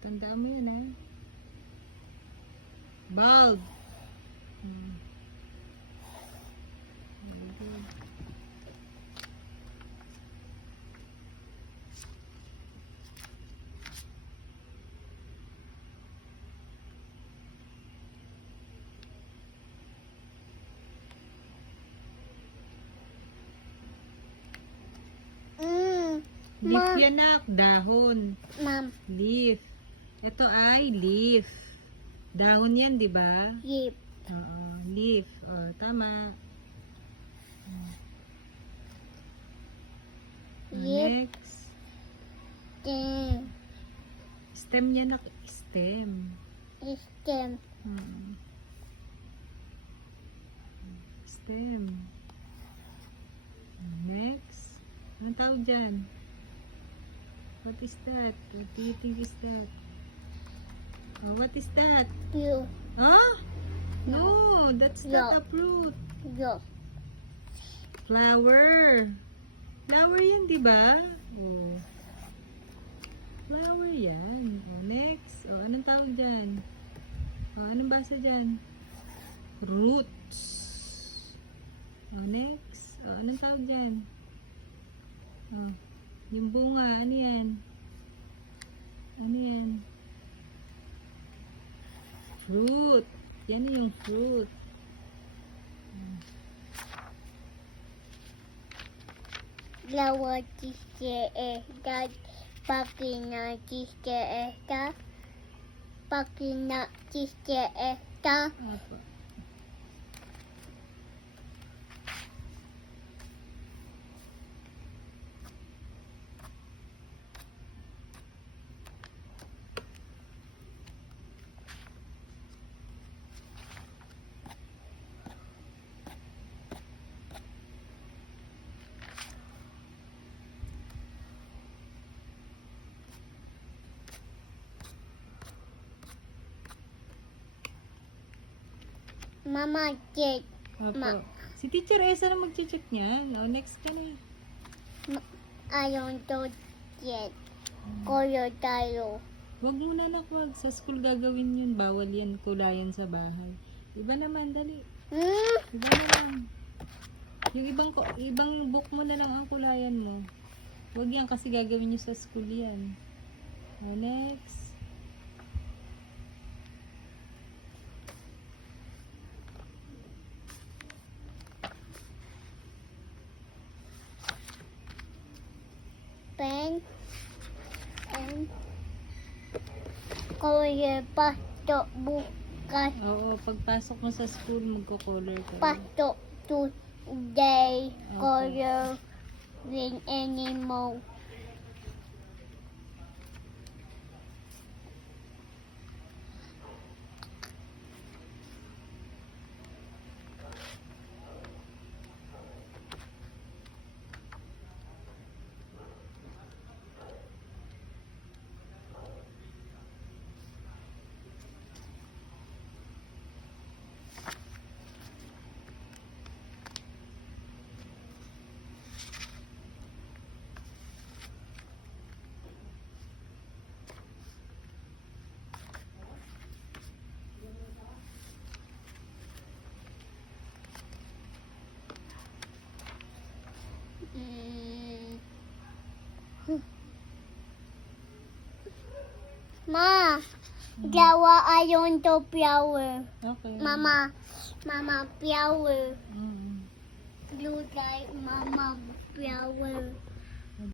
Tandaan mo yan, ha? Bulb. Very good. Leaf yan, nak. Dahon. Mom. Leaf. Ito ay leaf. Dahon yan, di ba? Yep. Oo. Leaf. O, tama. Yep. Next. Stem. Stem yan, nak. Stem. Stem. Stem. Next. Anong tawag dyan? What is that? What do you think is that? Oh, what is that? You. Huh? No, that's not a fruit. Yo. Flower. Flower yan, di ba? Oh. Flower yan. Oh, next. Oh, anong tawag dyan? Oh, anong basa dyan? Roots. Oh, next. Oh, anong tawag dyan? Oh, yung bunga. Ano yan? Ano yan? Fruit. Yan yung fruit. Lawa tiste dad. Pakina tiste da. Pakina tiste da. Apa? Mama check. Opo. Si Teacher Esa na mag-check niyan. O, next ka na. Ayaw to check. Koyo tayo. Wag muna, nak, wag. Sa school gagawin yun. Bawal yan. Kulayan sa bahay. Iba naman, dali. Iba na lang. Yung ibang book mo na lang ang kulayan mo. Wag yan kasi gagawin nyo sa school yan. O, next. Pen. And koyo pasto bukas. Oo, pagpasok mo sa school, magko-color ka. Pasto today. Okay. Koyo ring anymore. Ma, gawa ayon to flower. Okay. Mama flower. Mm. Blue light, mama flower.